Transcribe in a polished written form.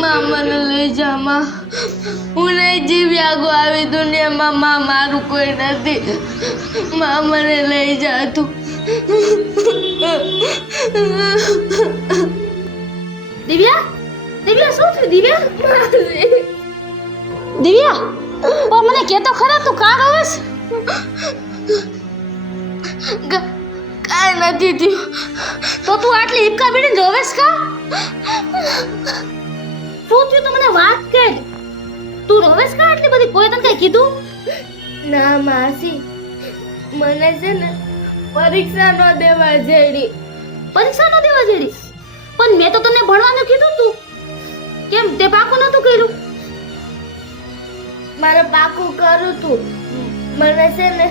માં મને લઈ જા માં. હું નહીં જીવી આગો આવી દુનિયામાં. માં મારું કોઈ નથી. માં મને લઈ જા તું. દિવ્યા, દિવ્યા શું થયું દિવ્યા? દિવ્યા પણ મને કે તો ખરા તું કા રોવેસ? કાંઈ નથી થયું. તો તું આટલી હિપકા બીડીને રોવેસ કા? શું થયું તો મને વાત કર. તું રોવેસ કા આટલી બધી? કોઈ તને કઈ કીધું? ના માસી, મને છે ને પરીક્ષા ન દેવા જેડી. પરીક્ષા ન દેવા જેડી? પણ મેં તો તને ભણવાનું કીધું તું. કેમ તે પાકું નતું કર્યું? મારે પાકું કરું તું. મને છે ને